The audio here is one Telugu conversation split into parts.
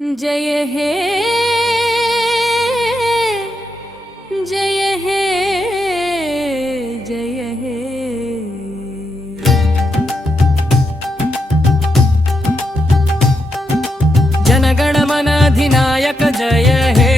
जय हे जय हे जय हे जनगण मन अधिनायक जय हे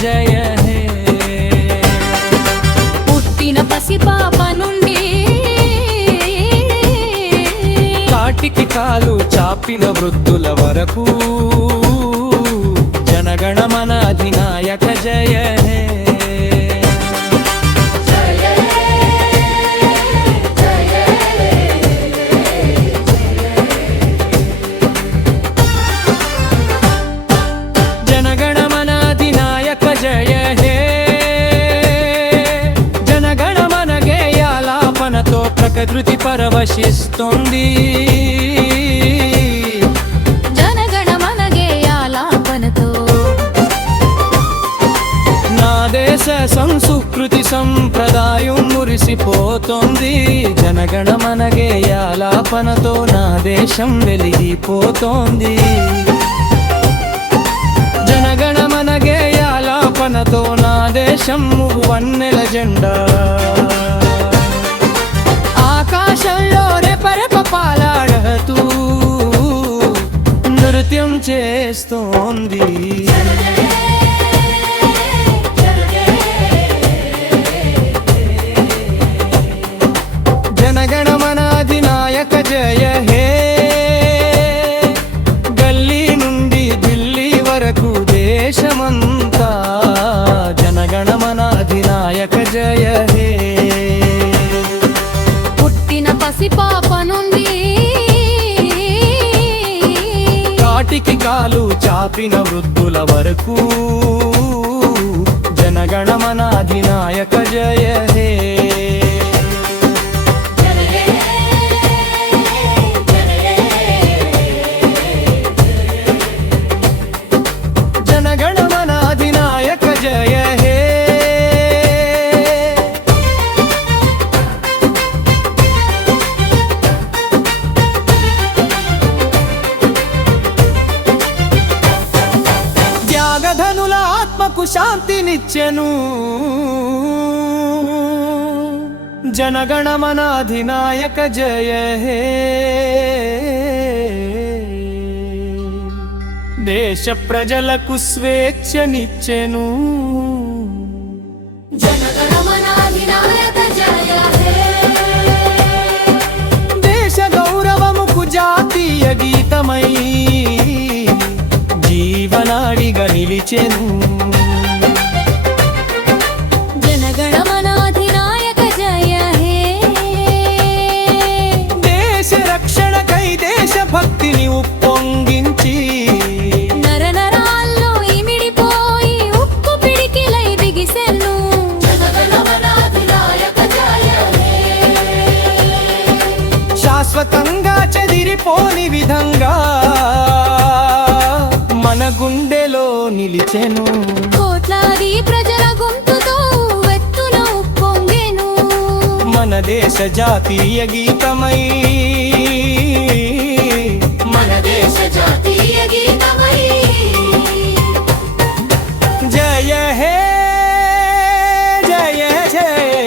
జయ హే పుట్టిన పసిపాప నుండి కాటికి కాలు చాపిన వృద్ధుల వరకు జనగణ మన అధినాయక జయ హే ప్రకృతి పరవశిస్తుంది జనగణ మన గేయాలాపనతో నా దేశ సంస్కృతి సంప్రదాయం మురిసిపోతోంది జనగణ మన గేయాలాపనతో నా దేశం వెలిగిపోతోంది జనగణ మన గేయాలాపనతో నా దేశం వన్నెల జెండా ఆకాశంలో రెపరెపపాలాడుతూ నృత్యం చేస్తోంది జనగణ మన అధినాయక జయ హే గల్లీ నుండి ఢిల్లీ వరకు దేశమంతా జనగణ మన అధినాయక జయ హే పసిపాప నుండి కాటికి కాలు చాపిన వృద్ధుల వరకు జనగణ మన అధినాయక జయ హే జనగణ మన అధినాయక జయ హే ధనుల ఆత్మకు శాంతినిచ్చెను జనగణ మన అధినాయక జయ హే దేశ ప్రజలకు స్వేచ్ఛనిచ్చెను జనగణ మన అధినాయక జయ హే దేశ గౌరవముకు జాతీయ గీతమై జీవనాడిగా నిలిచెను జనగణ మన అధినాయక జయ హే దేశ రక్షణకై దేశ భక్తిని ఉప్పొంగించి నరనరాల్లో ఇమిడిపోయి ఉక్కు పిడికిలై బిగిసెను జనగణ మన అధినాయక జయ హే శాశ్వతంగా చెదిరిపోని విధంగా మన గుండెలో నిలిచెను కోట్లాది ప్రజల గొంతుతో వెత్తున ఉప్పొంగెను మన దేశ జాతీయ గీతమై మన దేశ జాతీయ గీతమై జయ హే జయ జయ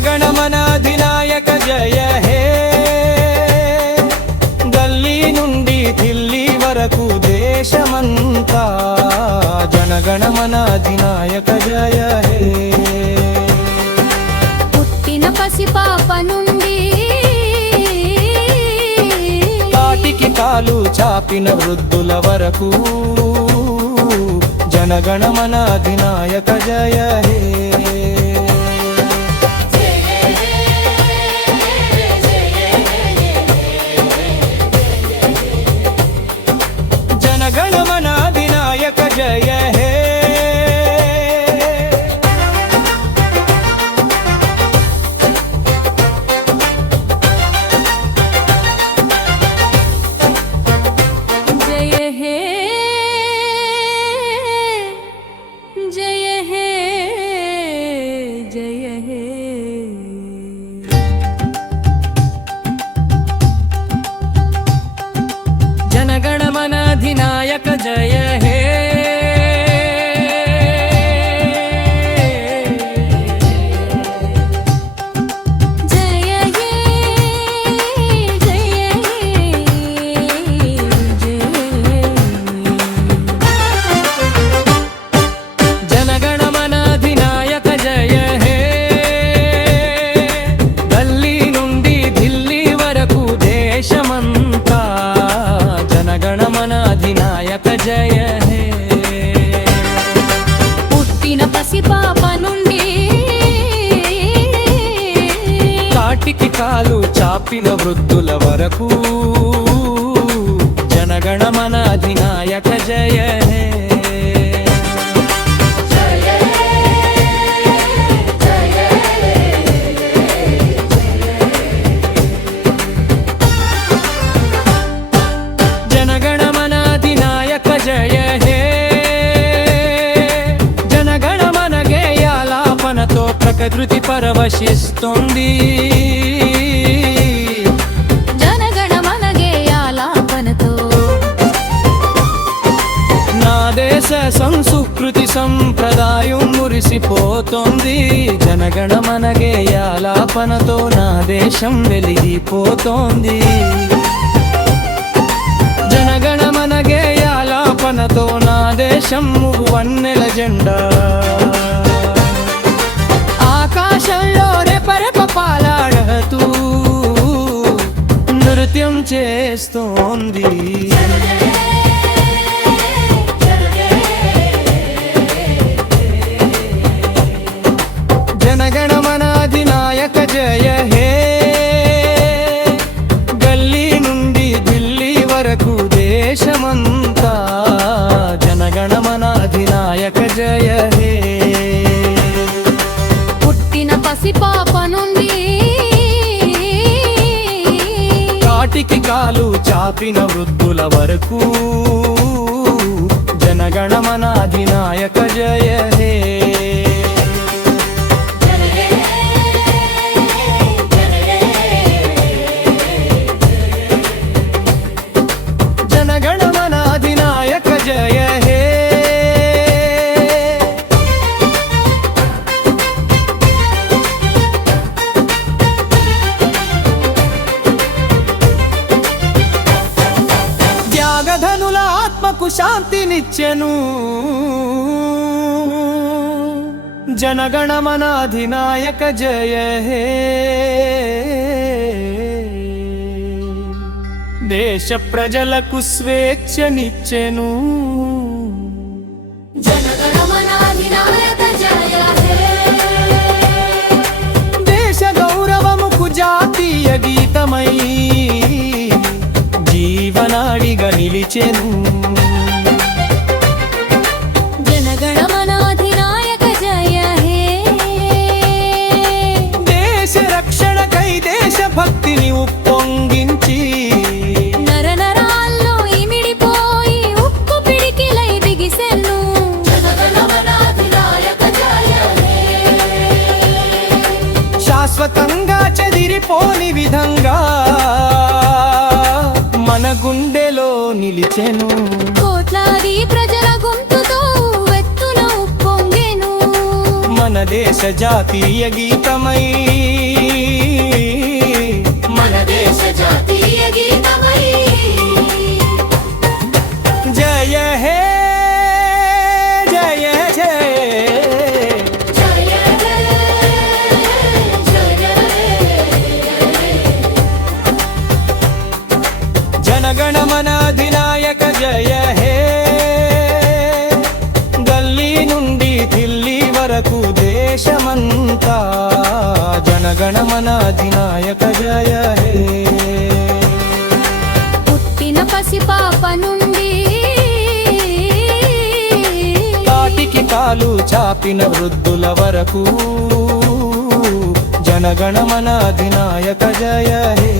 జనగణ మన అధినాయక జయ హే గల్లీ నుండి ఢిల్లీ వరకు దేశమంతా జనగణ మన అధినాయక జయ హే పుట్టిన పసిపాప నుండి కాటికి కాలు చాపిన వృద్ధుల వరకు జనగణ మన అధినాయక జయ హే కాలు చాపిన వృద్ధుల వరకు జనగణమన అధినాయక జయ హే. జనగణమన అధినాయక జయ హే. జనగణమన గేయాలాపనతో ప్రకృతి పరవశిస్తుంది. జనగణమన గేయాలాపనతో నా దేశ సంస్కృతి సంప్రదాయం మురిసిపోతోంది. జనగణమన గేయాలాపనతో నా దేశం వెలిగిపోతోంది. జనగణమన గేయాలాపనతో నా దేశం వన్నెల జెండా ఆకాశంలో రెపరెప పాలాడుతూ నృత్యం చేస్తోంది. జనగణమన అధినాయక జయ హే. గల్లీ నుండి ఢిల్లీ వరకు దేశమంతా జనగణమన అధినాయక జయ హే. పుట్టిన పసిపాప నుండి కాటికి కాలు చాపిన వృద్ధుల వరకు జనగణమన అధినాయక జయ హే. జనగణమన అధినాయక జయ హే. త్యాగధనుల ఆత్మకు శాంతినిచ్చెను. జనగణమన అధినాయక జయ హే. దేశ ప్రజలకు స్వేచ్ఛనిచ్చెను. జనగణమన అధినాయక జయ హే. దేశ గౌరవముకు జాతీయ గీతమై జీవనాడిగా నిలిచెను. జనగణమన అధినాయక జయ హే. దేశ రక్షణకై దేశభక్తిని ఉప్పొంగించి నరనరాల్లో ఇమిడిపోయి ఉక్కు పిడికిలై బిగిసెను. జనగణమన అధినాయక జయ హే. శాశ్వతంగా చెదిరిపోని విధంగా మన గుండెలో నిలిచెను. కోట్లాది ప్రజల గొంతుతో వెత్తున ఉప్పొంగెను. మన దేశ జాతీయ గీతమై మన దేశ జాతీయ గీతమై జయ హే జయ జయ జయ హే జయ హే. జనగణమన అధినాయక జయ హే. గల్లీ నుండి ఢిల్లీ వరకు దేశమంతా జనగణమన అధినాయక జయ హే. పుట్టిన పసిపాప నుండి కాటికి కాలు చాపిన వృద్ధుల వరకు జనగణమన అధినాయక జయ హే.